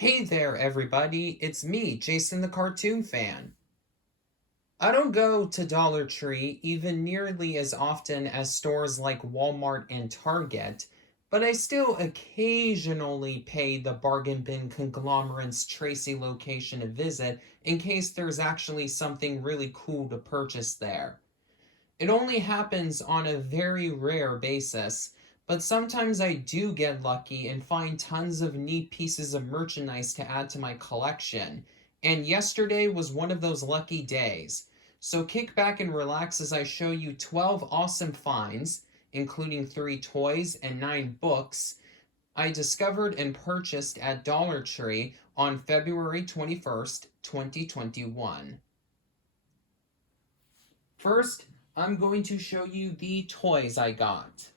Hey there, everybody. It's me, Jason the Cartoon Fan. I don't go to Dollar Tree even nearly as often as stores like Walmart and Target, but I still occasionally pay the bargain bin conglomerate's Tracy location a visit in case there's actually something really cool to purchase there. It only happens on a very rare basis, but sometimes I do get lucky and find tons of neat pieces of merchandise to add to my collection. And yesterday was one of those lucky days. So kick back and relax as I show you 12 awesome finds, including 3 toys and 9 books, I discovered and purchased at Dollar Tree on February 21st, 2021. First, I'm going to show you the toys I got.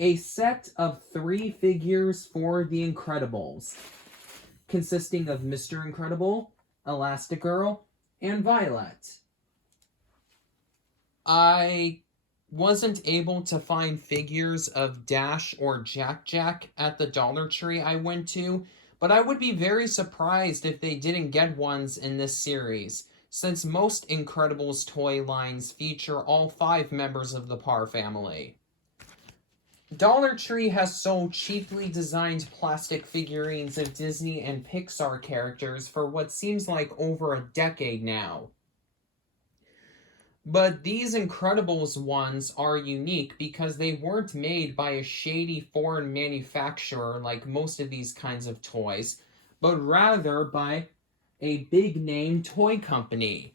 A set of 3 figures for The Incredibles, consisting of Mr. Incredible, Elastigirl, and Violet. I wasn't able to find figures of Dash or Jack Jack at the Dollar Tree I went to, but I would be very surprised if they didn't get ones in this series, since most Incredibles toy lines feature all 5 members of the Parr family. Dollar Tree has sold cheaply designed plastic figurines of Disney and Pixar characters for what seems like over a decade now. But these Incredibles ones are unique because they weren't made by a shady foreign manufacturer like most of these kinds of toys, but rather by a big name toy company,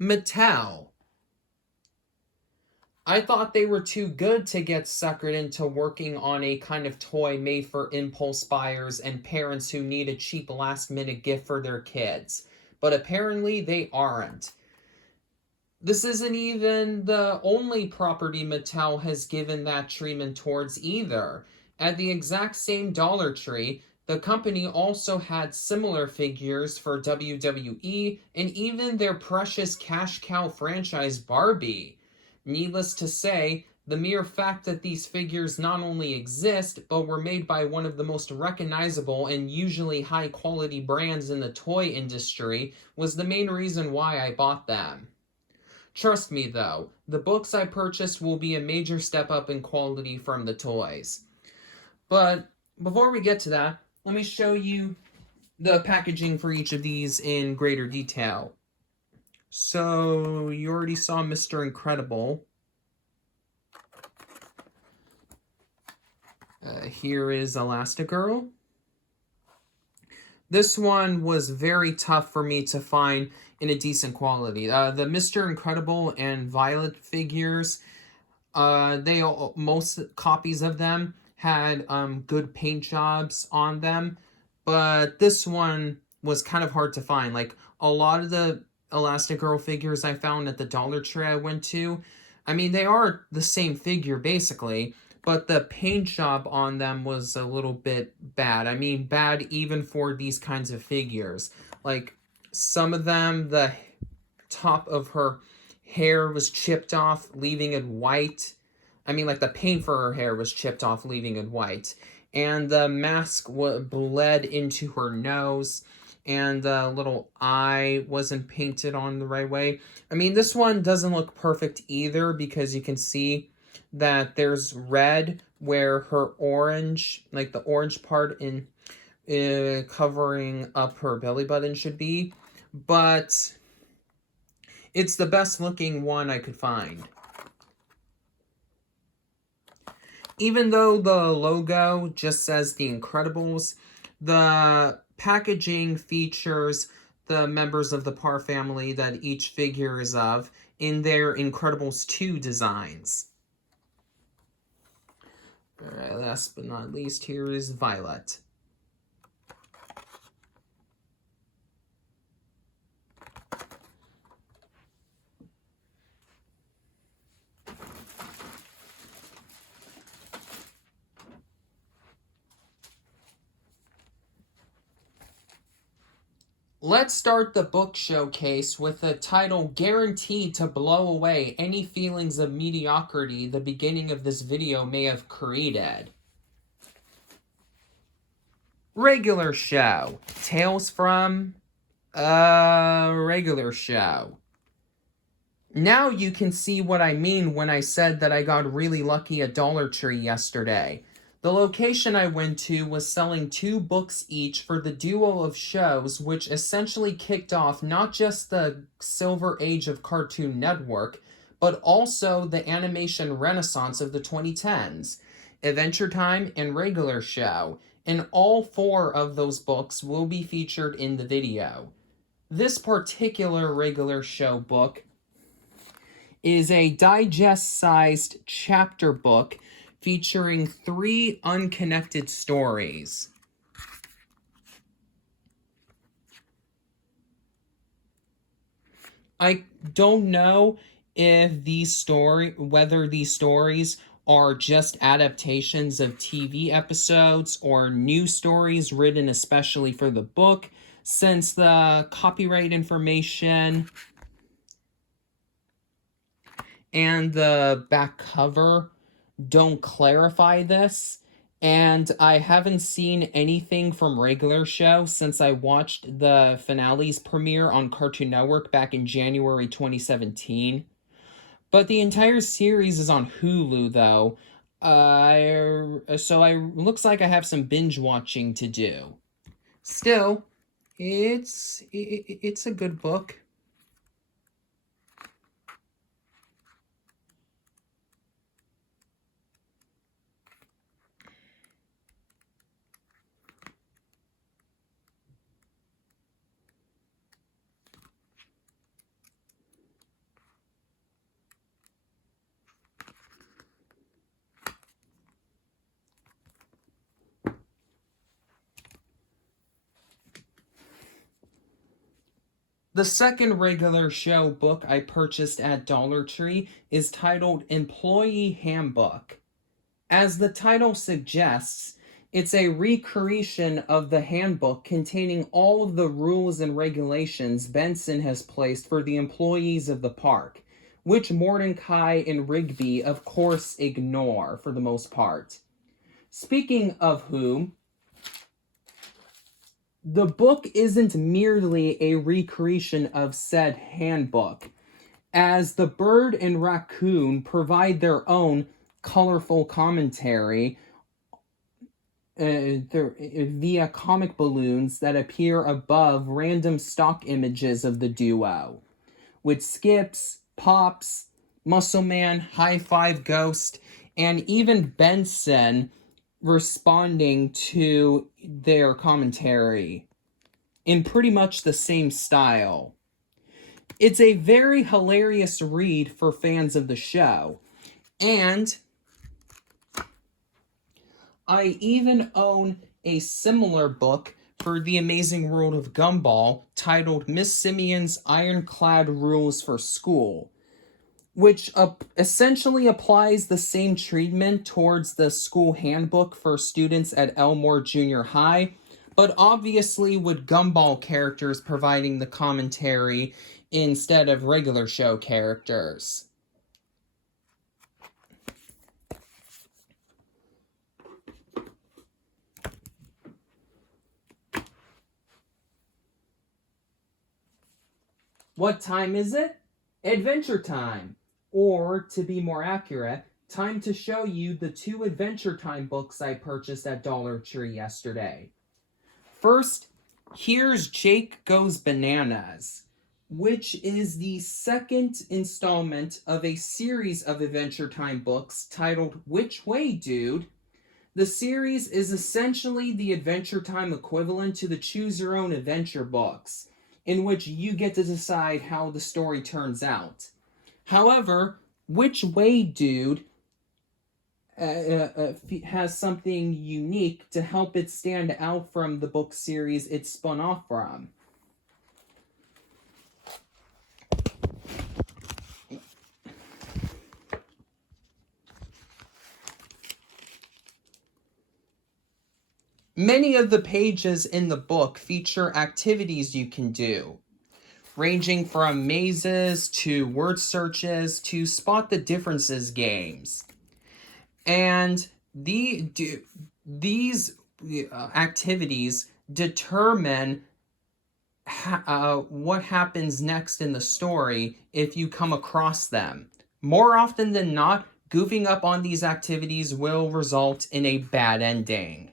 Mattel. I thought they were too good to get suckered into working on a kind of toy made for impulse buyers and parents who need a cheap last minute gift for their kids. But apparently they aren't. This isn't even the only property Mattel has given that treatment towards either. At the exact same Dollar Tree, the company also had similar figures for WWE and even their precious cash cow franchise Barbie. Needless to say, the mere fact that these figures not only exist, but were made by one of the most recognizable and usually high quality brands in the toy industry was the main reason why I bought them. Trust me though, the books I purchased will be a major step up in quality from the toys. But before we get to that, let me show you the packaging for each of these in greater detail. So, you already saw Mr. Incredible. Here is Elastigirl. This one was very tough for me to find in a decent quality. The Mr. Incredible and Violet figures, most copies of them had good paint jobs on them, but this one was kind of hard to find. Like a lot of the Elastigirl figures I found at the Dollar Tree I went to, I mean they are the same figure basically, but the paint job on them was a little bit bad. I mean, bad even for these kinds of figures. Like, some of them, the top of her hair was chipped off, leaving it white. I mean, like, the paint for her hair was chipped off, leaving it white. And the mask bled into her nose, and the little eye wasn't painted on the right way. I mean, this one doesn't look perfect either because you can see that there's red where her orange, like the orange part in covering up her belly button should be, but it's the best looking one I could find. Even though the logo just says The Incredibles, the packaging features the members of the Parr family that each figure is of in their Incredibles 2 designs. Alright, last but not least, here is Violet. Let's start the book showcase with a title guaranteed to blow away any feelings of mediocrity the beginning of this video may have created. Regular show. Tales from a regular show. Now you can see what I mean when I said that I got really lucky at Dollar Tree yesterday. The location I went to was selling 2 books each for the duo of shows which essentially kicked off not just the Silver Age of Cartoon Network, but also the animation renaissance of the 2010s, Adventure Time and Regular Show, and all 4 of those books will be featured in the video. This particular Regular Show book is a digest-sized chapter book featuring 3 unconnected stories. I don't know if whether these stories are just adaptations of TV episodes or new stories written especially for the book, since the copyright information and the back cover don't clarify this, and I haven't seen anything from Regular Show since I watched the finale's premiere on Cartoon Network back in January 2017. But the entire series is on Hulu, though. Looks like I have some binge watching to do. Still, it's a good book. The second Regular Show book I purchased at Dollar Tree is titled Employee Handbook. As the title suggests, it's a recreation of the handbook containing all of the rules and regulations Benson has placed for the employees of the park, which Mordecai and Rigby, of course, ignore for the most part. Speaking of whom, the book isn't merely a recreation of said handbook, as the bird and raccoon provide their own colorful commentary via comic balloons that appear above random stock images of the duo, with Skips, Pops, Muscle Man, High Five Ghost, and even Benson responding to their commentary in pretty much the same style. It's a very hilarious read for fans of the show, and I even own a similar book for The Amazing World of Gumball titled Miss Simeon's Ironclad Rules for School, which essentially applies the same treatment towards the school handbook for students at Elmore Junior High, but obviously with Gumball characters providing the commentary instead of Regular Show characters. What time is it? Adventure time! Or, to be more accurate, time to show you the 2 Adventure Time books I purchased at Dollar Tree yesterday. First, here's Jake Goes Bananas, which is the second installment of a series of Adventure Time books titled Which Way, Dude? The series is essentially the Adventure Time equivalent to the Choose Your Own Adventure books, in which you get to decide how the story turns out. However, Which Way, Dude? Has something unique to help it stand out from the book series it spun off from. Many of the pages in the book feature activities you can do, ranging from mazes to word searches to spot the differences games. And these activities determine what happens next in the story if you come across them. More often than not, goofing up on these activities will result in a bad ending.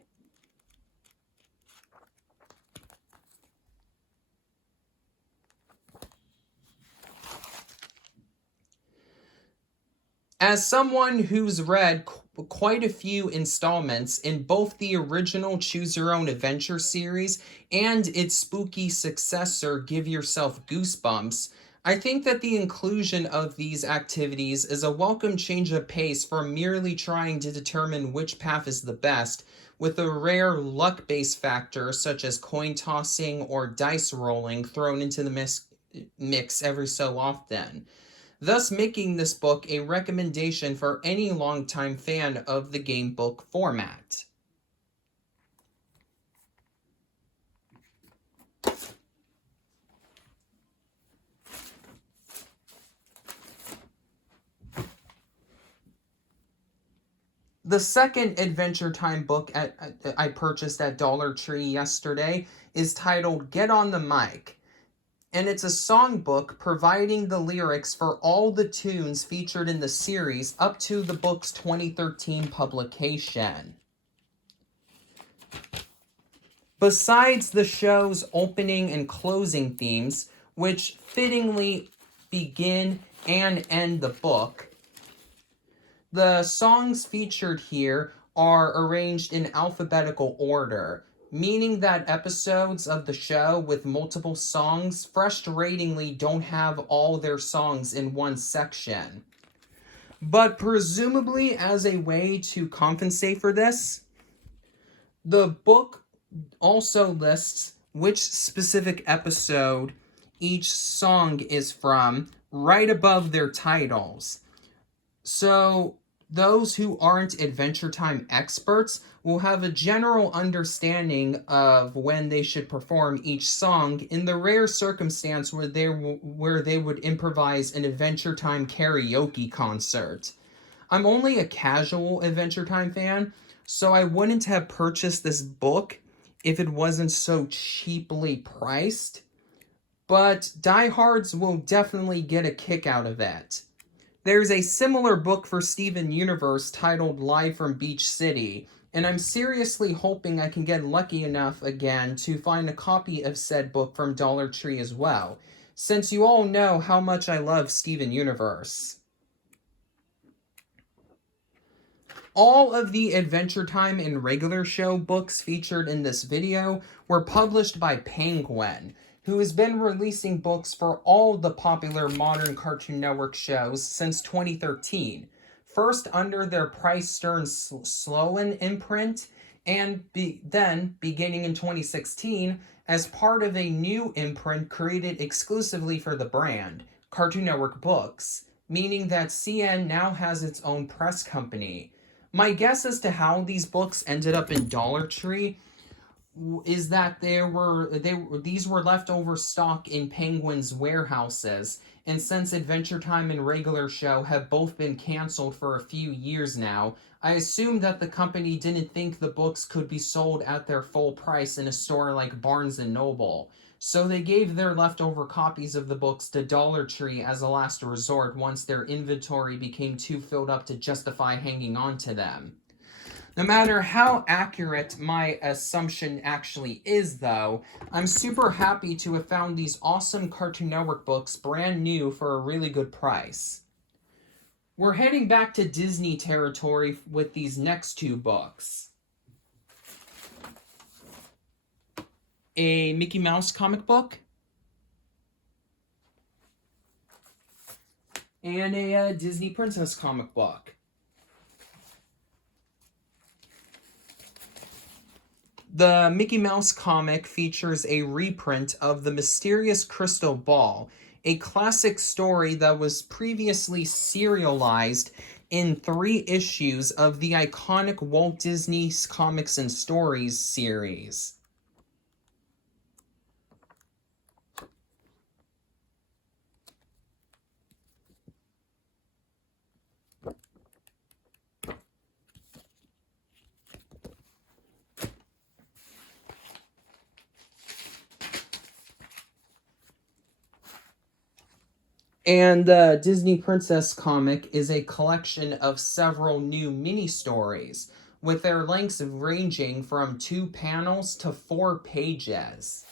As someone who's read quite a few installments in both the original Choose Your Own Adventure series and its spooky successor, Give Yourself Goosebumps, I think that the inclusion of these activities is a welcome change of pace from merely trying to determine which path is the best, with a rare luck-based factor such as coin tossing or dice rolling thrown into the mix every so often, thus making this book a recommendation for any longtime fan of the game book format. The second Adventure Time book I purchased at Dollar Tree yesterday is titled Get on the Mic, and it's a songbook providing the lyrics for all the tunes featured in the series up to the book's 2013 publication. Besides the show's opening and closing themes, which fittingly begin and end the book, the songs featured here are arranged in alphabetical order, meaning that episodes of the show with multiple songs frustratingly don't have all their songs in one section. But presumably, as a way to compensate for this, the book also lists which specific episode each song is from right above their titles. So those who aren't Adventure Time experts will have a general understanding of when they should perform each song in the rare circumstance where they would improvise an Adventure Time karaoke concert. I'm only a casual Adventure Time fan, so I wouldn't have purchased this book if it wasn't so cheaply priced, but diehards will definitely get a kick out of it. There's a similar book for Steven Universe titled Live from Beach City, and I'm seriously hoping I can get lucky enough again to find a copy of said book from Dollar Tree as well, since you all know how much I love Steven Universe. All of the Adventure Time and regular show books featured in this video were published by Penguin, who has been releasing books for all the popular modern Cartoon Network shows since 2013. First under their Price Stern Sloan imprint, and then, beginning in 2016, as part of a new imprint created exclusively for the brand, Cartoon Network Books, meaning that CN now has its own press company. My guess as to how these books ended up in Dollar Tree is that these were leftover stock in Penguin's warehouses, and since Adventure Time and regular show have both been canceled for a few years now, I assume that the company didn't think the books could be sold at their full price in a store like Barnes & Noble. So they gave their leftover copies of the books to Dollar Tree as a last resort once their inventory became too filled up to justify hanging on to them. No matter how accurate my assumption actually is, though, I'm super happy to have found these awesome Cartoon Network books brand new for a really good price. We're heading back to Disney territory with these next two books. A Mickey Mouse comic book, and a Disney Princess comic book. The Mickey Mouse comic features a reprint of The Mysterious Crystal Ball, a classic story that was previously serialized in 3 issues of the iconic Walt Disney Comics and Stories series. And the Disney Princess comic is a collection of several new mini-stories, with their lengths ranging from 2 panels to 4 pages.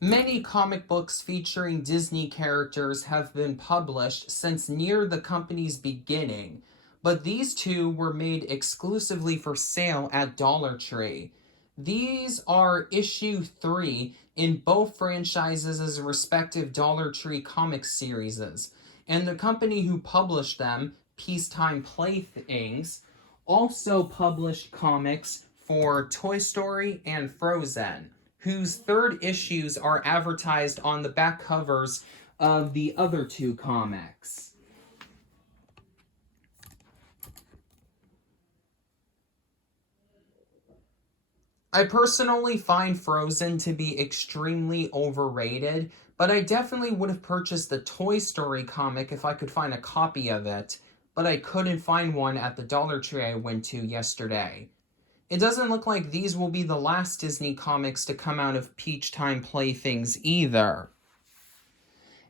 Many comic books featuring Disney characters have been published since near the company's beginning, but these 2 were made exclusively for sale at Dollar Tree. These are issue 3 in both franchises' respective Dollar Tree comic series, and the company who published them, Peacetime Playthings, also published comics for Toy Story and Frozen, whose 3rd issues are advertised on the back covers of the other 2 comics. I personally find Frozen to be extremely overrated, but I definitely would have purchased the Toy Story comic if I could find a copy of it, but I couldn't find one at the Dollar Tree I went to yesterday. It doesn't look like these will be the last Disney comics to come out of Peacetime Playthings either,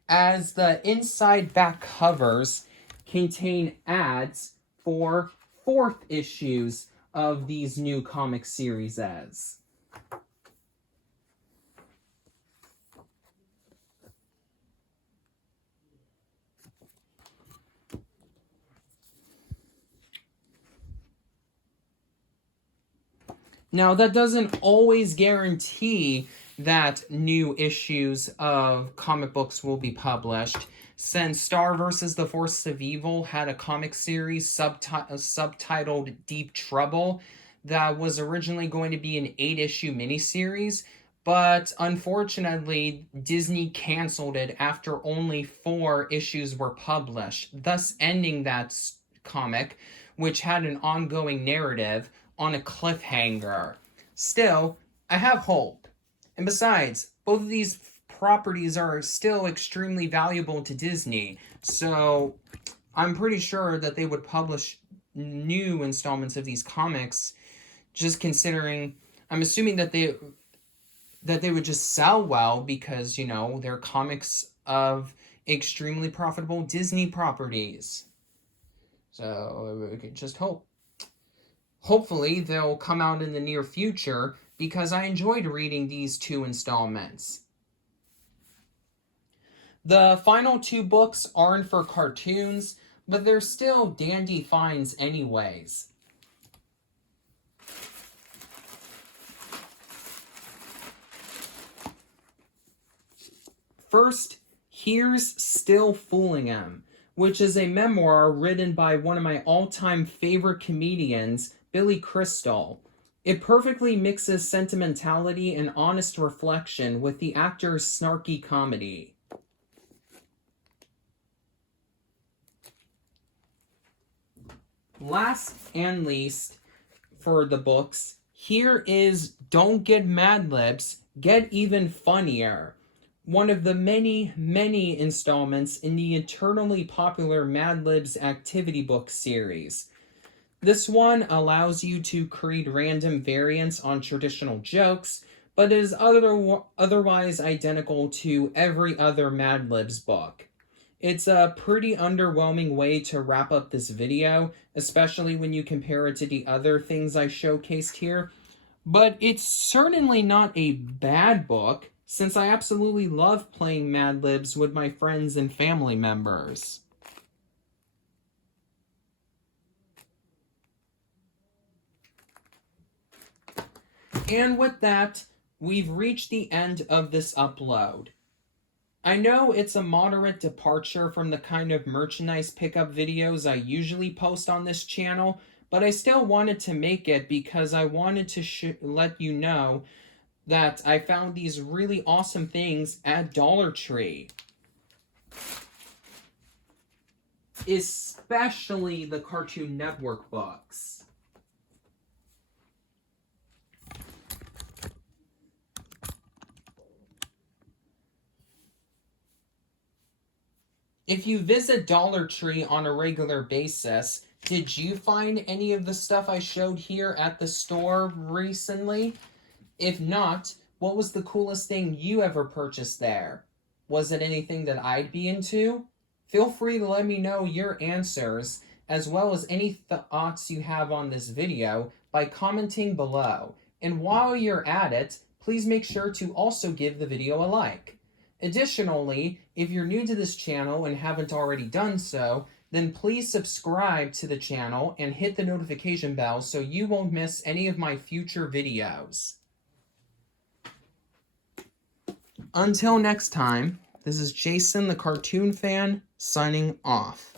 as the inside back covers contain ads for 4th issues of these new comic series. Now, that doesn't always guarantee that new issues of comic books will be published, since Star vs. the Forces of Evil had a comic series subtitled Deep Trouble that was originally going to be an 8-issue miniseries, but unfortunately, Disney canceled it after only 4 issues were published, thus ending that comic, which had an ongoing narrative, on a cliffhanger. Still, I have hope. And besides, both of these properties are still extremely valuable to Disney, so I'm pretty sure that they would publish new installments of these comics, just considering, I'm assuming that they would just sell well because, they're comics of extremely profitable Disney properties. So we could just hope. Hopefully, they'll come out in the near future because I enjoyed reading these 2 installments. The final 2 books aren't for cartoons, but they're still dandy finds anyways. First, here's Still Fooling 'Em, which is a memoir written by one of my all-time favorite comedians, Billy Crystal. It perfectly mixes sentimentality and honest reflection with the actor's snarky comedy. Last and least for the books, here is Don't Get Mad Libs, Get Even Funnier, one of the many, many installments in the eternally popular Mad Libs activity book series. This one allows you to create random variants on traditional jokes, but is otherwise identical to every other Mad Libs book. It's a pretty underwhelming way to wrap up this video, especially when you compare it to the other things I showcased here. But it's certainly not a bad book, since I absolutely love playing Mad Libs with my friends and family members. And with that, we've reached the end of this upload. I know it's a moderate departure from the kind of merchandise pickup videos I usually post on this channel, but I still wanted to make it because I wanted to let you know that I found these really awesome things at Dollar Tree. Especially the Cartoon Network books. If you visit Dollar Tree on a regular basis, did you find any of the stuff I showed here at the store recently? If not, what was the coolest thing you ever purchased there? Was it anything that I'd be into? Feel free to let me know your answers, as well as any thoughts you have on this video, by commenting below. And while you're at it, please make sure to also give the video a like. Additionally, if you're new to this channel and haven't already done so, then please subscribe to the channel and hit the notification bell so you won't miss any of my future videos. Until next time, this is Jason the Cartoon Fan signing off.